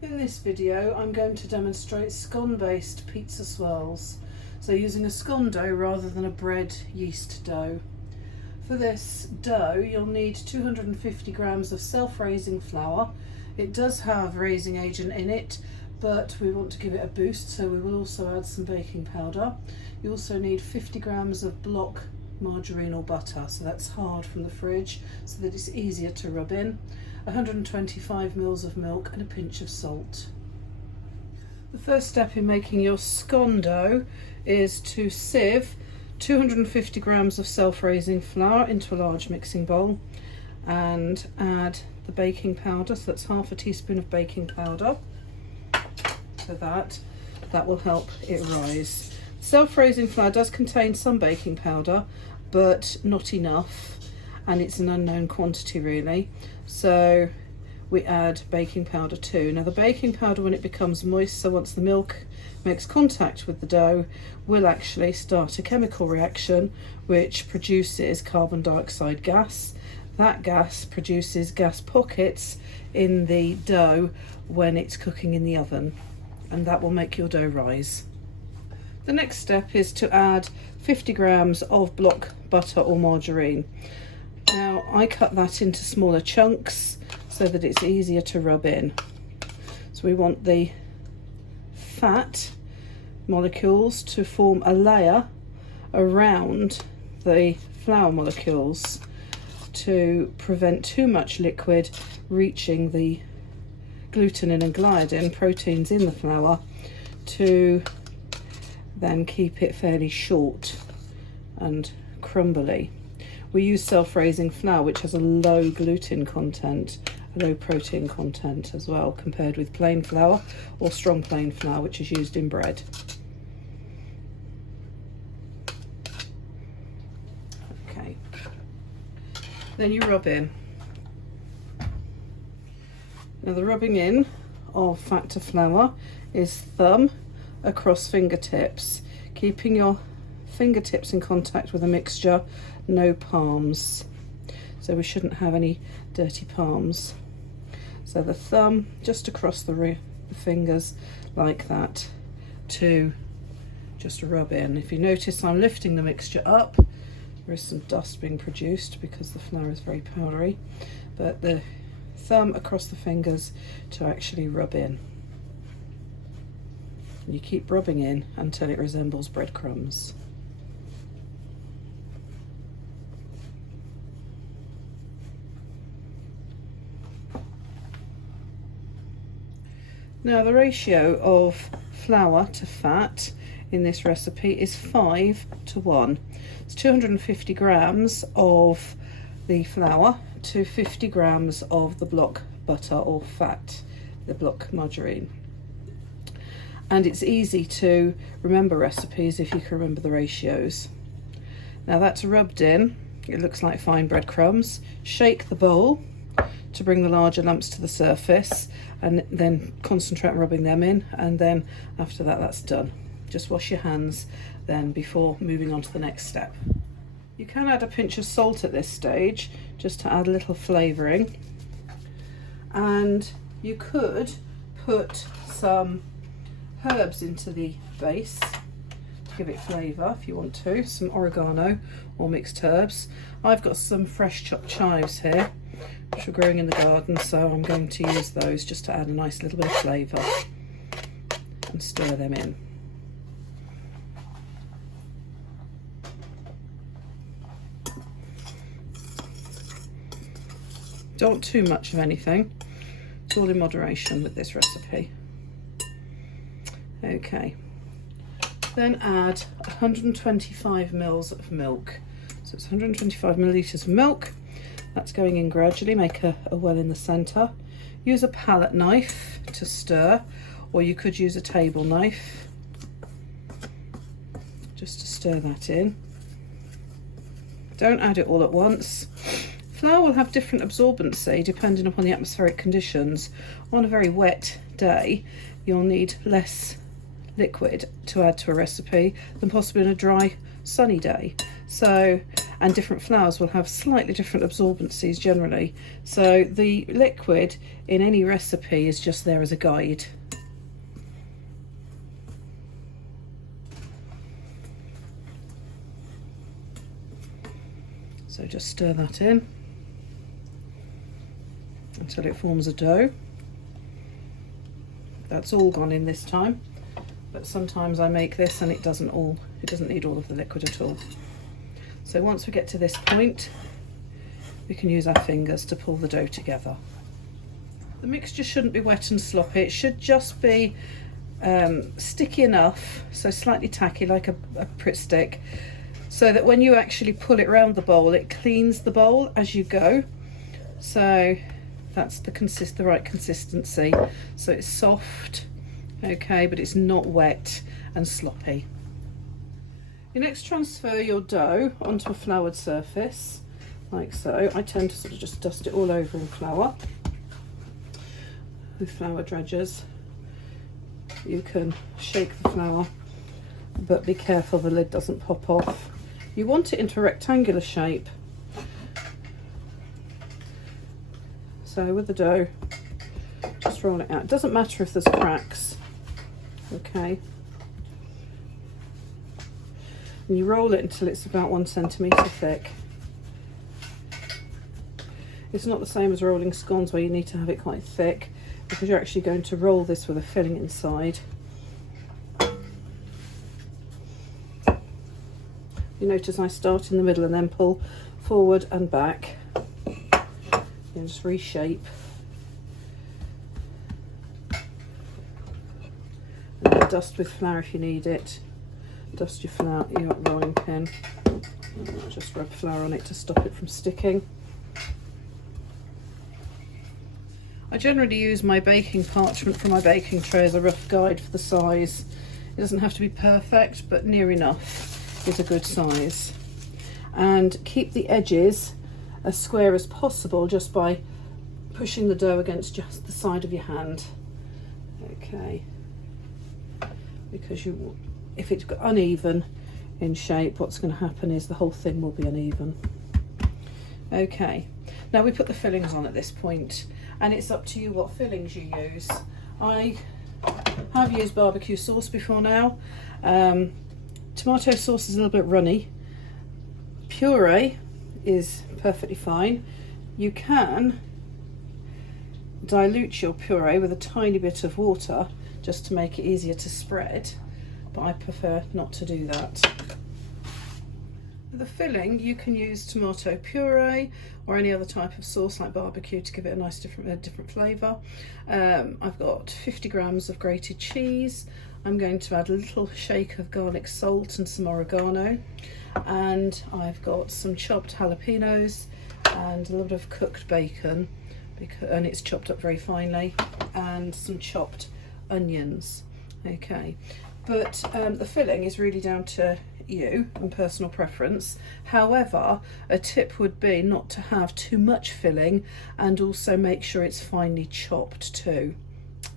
In this video I'm going to demonstrate scone based pizza swirls, so using a scone dough rather than a bread yeast dough. For this dough you'll need 250 grams of self-raising flour. It does have raising agent in it, but we want to give it a boost, so we will also add some baking powder. You also need 50 grams of block margarine or butter, so that's hard from the fridge so that it's easier to rub in, 125 mils of milk and a pinch of salt. The first step in making your scone dough is to sieve 250 grams of self-raising flour into a large mixing bowl and add the baking powder, so that's half a teaspoon of baking powder, so that will help it rise. Self-raising flour does contain some baking powder, but not enough, and it's an unknown quantity really, so we add baking powder too. Now the baking powder, when it becomes moist, so once the milk makes contact with the dough, will actually start a chemical reaction which produces carbon dioxide gas. That gas produces gas pockets in the dough when it's cooking in the oven, and that will make your dough rise. The next step is to add 50 grams of block butter or margarine. Now I cut that into smaller chunks so that it's easier to rub in. So we want the fat molecules to form a layer around the flour molecules to prevent too much liquid reaching the gluten and gliadin proteins in the flour, to then keep it fairly short and crumbly. We use self-raising flour, which has a low gluten content, a low protein content as well, compared with plain flour or strong plain flour, which is used in bread. Okay, then you rub in. Now the rubbing in of fat to flour is thumb across fingertips, keeping your fingertips in contact with the mixture, no palms, so we shouldn't have any dirty palms. So the thumb just across the fingers like that to just rub in. If you notice, I'm lifting the mixture up. There is some dust being produced because the flour is very powdery, but the thumb across the fingers to actually rub in. You keep rubbing in until it resembles breadcrumbs. Now the ratio of flour to fat in this recipe is 5 to 1. It's 250 grams of the flour to 50 grams of the block butter or fat, the block margarine. And it's easy to remember recipes if you can remember the ratios. Now that's rubbed in, it looks like fine breadcrumbs. Shake the bowl to bring the larger lumps to the surface, and then concentrate on rubbing them in, and then after that, that's done. Just wash your hands then before moving on to the next step. You can add a pinch of salt at this stage just to add a little flavouring, and you could put some herbs into the base to give it flavour if you want to, some oregano or mixed herbs. I've got some fresh chopped chives here which are growing in the garden, so I'm going to use those just to add a nice little bit of flavour and stir them in. Don't want too much of anything, it's all in moderation with this recipe. Okay, then add 125 mils of milk. So it's 125 millilitres of milk. That's going in gradually, make a well in the centre. Use a palette knife to stir, or you could use a table knife just to stir that in. Don't add it all at once. Flour will have different absorbency depending upon the atmospheric conditions. On a very wet day, you'll need less liquid to add to a recipe than possibly on a dry, sunny day. So and different flours will have slightly different absorbencies generally. So the liquid in any recipe is just there as a guide. So just stir that in until it forms a dough. That's all gone in this time, but sometimes I make this and it doesn't need all of the liquid at all. So once we get to this point, we can use our fingers to pull the dough together. The mixture shouldn't be wet and sloppy, it should just be sticky enough, so slightly tacky like a Pritt stick, so that when you actually pull it around the bowl, it cleans the bowl as you go. So that's the right consistency. So it's soft, okay, but it's not wet and sloppy. You next transfer your dough onto a floured surface, like so. I tend to sort of just dust it all over in flour with flour dredgers. You can shake the flour, but be careful the lid doesn't pop off. You want it into a rectangular shape. So with the dough, just roll it out. It doesn't matter if there's cracks, okay? And you roll it until it's about 1 centimetre thick. It's not the same as rolling scones where you need to have it quite thick, because you're actually going to roll this with a filling inside. You notice I start in the middle and then pull forward and back. And just reshape. And then dust with flour if you need it. Dust your flour, your rolling pin. Just rub flour on it to stop it from sticking. I generally use my baking parchment from my baking tray as a rough guide for the size. It doesn't have to be perfect, but near enough is a good size. And keep the edges as square as possible just by pushing the dough against just the side of your hand. Okay, because if it's uneven in shape, what's going to happen is the whole thing will be uneven. Okay, now we put the fillings on at this point, and it's up to you what fillings you use. I have used barbecue sauce before now. Tomato sauce is a little bit runny. Puree is perfectly fine. You can dilute your puree with a tiny bit of water just to make it easier to spread, but I prefer not to do that. For the filling, you can use tomato puree or any other type of sauce like barbecue to give it a nice different flavour. I've got 50 grams of grated cheese. I'm going to add a little shake of garlic salt and some oregano, and I've got some chopped jalapenos and a lot of cooked bacon, and it's chopped up very finely, and some chopped onions. Okay, but the filling is really down to you and personal preference. However, a tip would be not to have too much filling, and also make sure it's finely chopped too.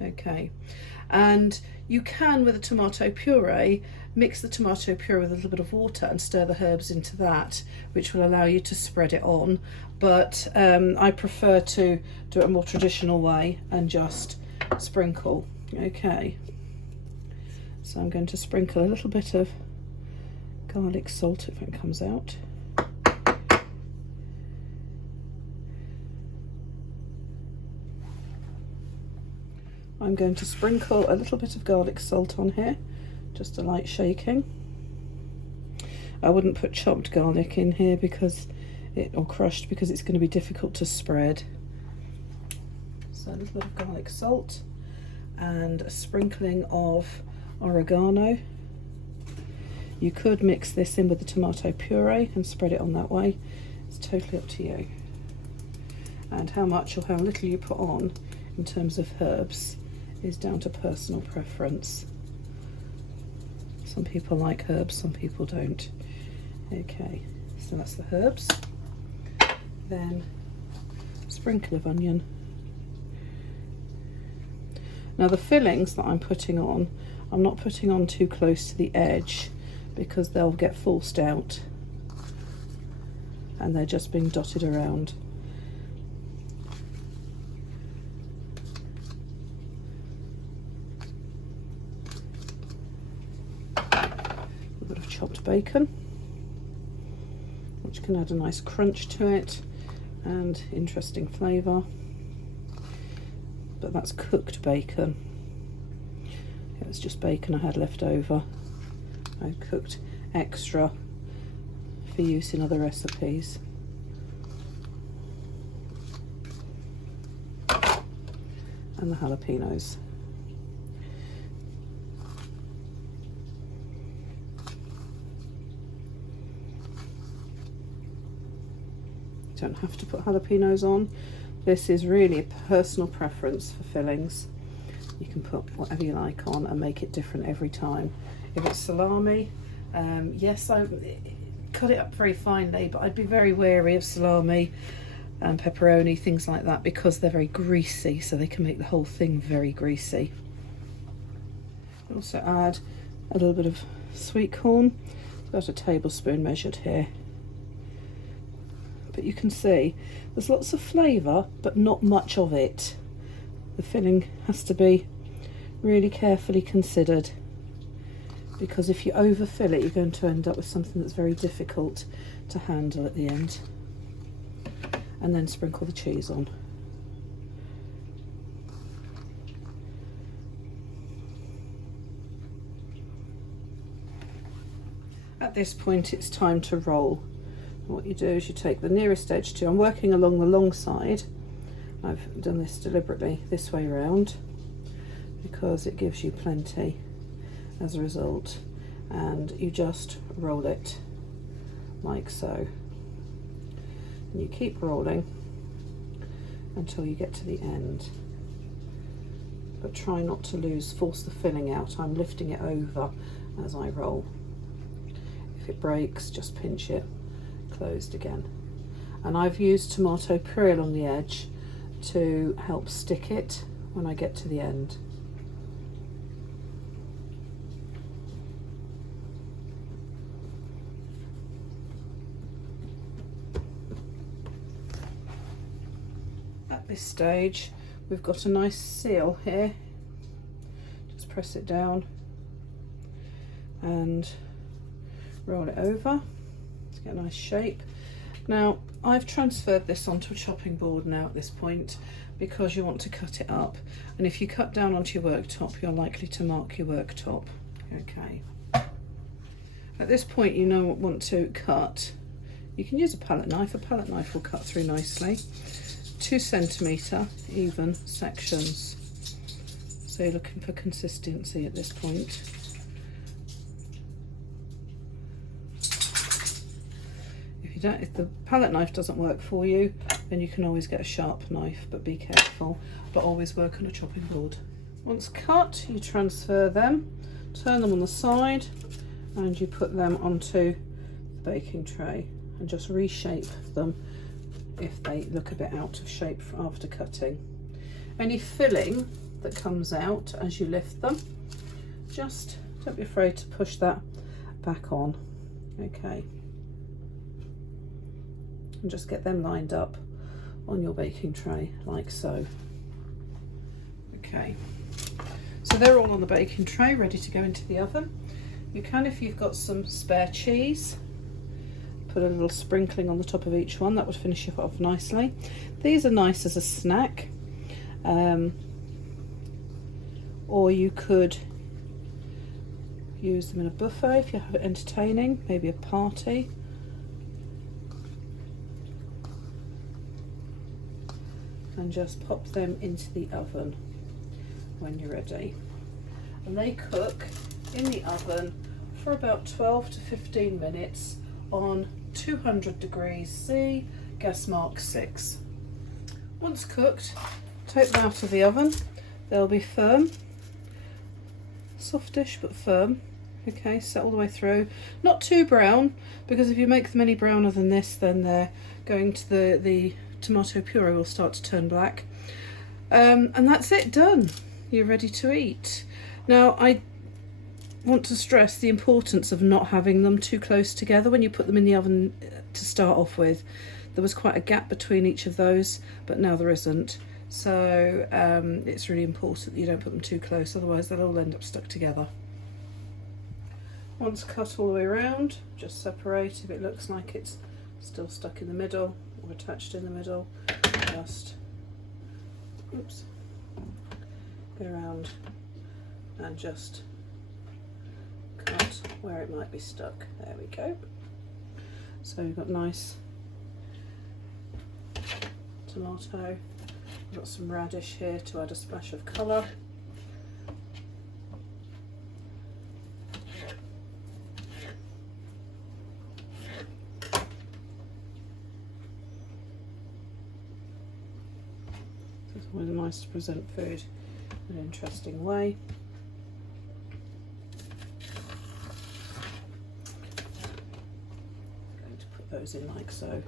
Okay, and you can, with a tomato puree, mix the tomato puree with a little bit of water and stir the herbs into that, which will allow you to spread it on. But I prefer to do it a more traditional way and just sprinkle. Okay, so I'm going to sprinkle a little bit of garlic salt if it comes out. I'm going to sprinkle a little bit of garlic salt on here, just a light shaking. I wouldn't put chopped garlic in here or crushed, because it's going to be difficult to spread. So a little bit of garlic salt and a sprinkling of oregano. You could mix this in with the tomato puree and spread it on that way. It's totally up to you. And how much or how little you put on in terms of herbs is down to personal preference. Some people like herbs, some people don't. Okay, so that's the herbs. Then a sprinkle of onion. Now the fillings that I'm putting on, I'm not putting on too close to the edge because they'll get forced out. and they're just being dotted around. A bit of chopped bacon, which can add a nice crunch to it and interesting flavour. But that's cooked bacon. It was just bacon I had left over. I cooked extra for use in other recipes. And the jalapenos. You don't have to put jalapenos on. This is really a personal preference for fillings. You can put whatever you like on and make it different every time. If it's salami, yes, I cut it up very finely, but I'd be very wary of salami and pepperoni, things like that, because they're very greasy, so they can make the whole thing very greasy. Also add a little bit of sweet corn, about a tablespoon measured here. But you can see there's lots of flavour, but not much of it. The filling has to be really carefully considered, because if you overfill it, you're going to end up with something that's very difficult to handle at the end. And then sprinkle the cheese on. At this point, it's time to roll. What you do is you take the nearest edge to, I'm working along the long side. I've done this deliberately this way round because it gives you plenty as a result, and you just roll it like so. And you keep rolling until you get to the end, but try not to force the filling out. I'm lifting it over as I roll. If it breaks, just pinch it closed again. And I've used tomato puree along the edge to help stick it when I get to the end. At this stage, we've got a nice seal here. Just press it down and roll it over to get a nice shape. Now, I've transferred this onto a chopping board now at this point, because you want to cut it up, and if you cut down onto your worktop, you're likely to mark your worktop. Okay. At this point, you know what want to cut. You can use a palette knife. A palette knife will cut through nicely. 2 centimetre even sections. So you're looking for consistency at this point. If the palette knife doesn't work for you, then you can always get a sharp knife, but be careful, but always work on a chopping board. Once cut, you transfer them, turn them on the side, and you put them onto the baking tray and just reshape them if they look a bit out of shape after cutting. Any filling that comes out as you lift them, just don't be afraid to push that back on. Okay. And just get them lined up on your baking tray like so. Okay, so they're all on the baking tray ready to go into the oven. You can, if you've got some spare cheese, put a little sprinkling on the top of each one. That would finish it off nicely. These are nice as a snack, or you could use them in a buffet if you have it entertaining, maybe a party. And just pop them into the oven when you're ready. And they cook in the oven for about 12 to 15 minutes on 200 degrees C, gas mark 6. Once cooked, take them out of the oven. They'll be firm, softish but firm. Okay, set all the way through. Not too brown, because if you make them any browner than this, then they're going to the tomato puree will start to turn black. And that's it, done. You're ready to eat. Now, want to stress the importance of not having them too close together when you put them in the oven to start off with. There was quite a gap between each of those, but now there isn't. So it's really important that you don't put them too close, otherwise they'll all end up stuck together. Once cut all the way around, just separate if it looks like it's still stuck in the middle or attached in the middle. Just go around and just cut where it might be stuck. There we go. So we've got nice tomato. We've got some radish here to add a splash of colour. It's always nice to present food in an interesting way. I'm going to put those in like so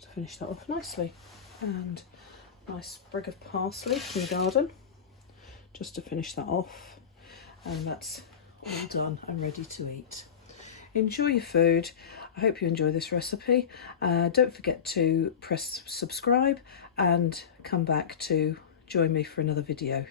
to finish that off nicely. And a nice sprig of parsley from the garden just to finish that off, and that's all done and ready to eat. Enjoy your food. I hope you enjoy this recipe. Don't forget to press subscribe and come back to join me for another video.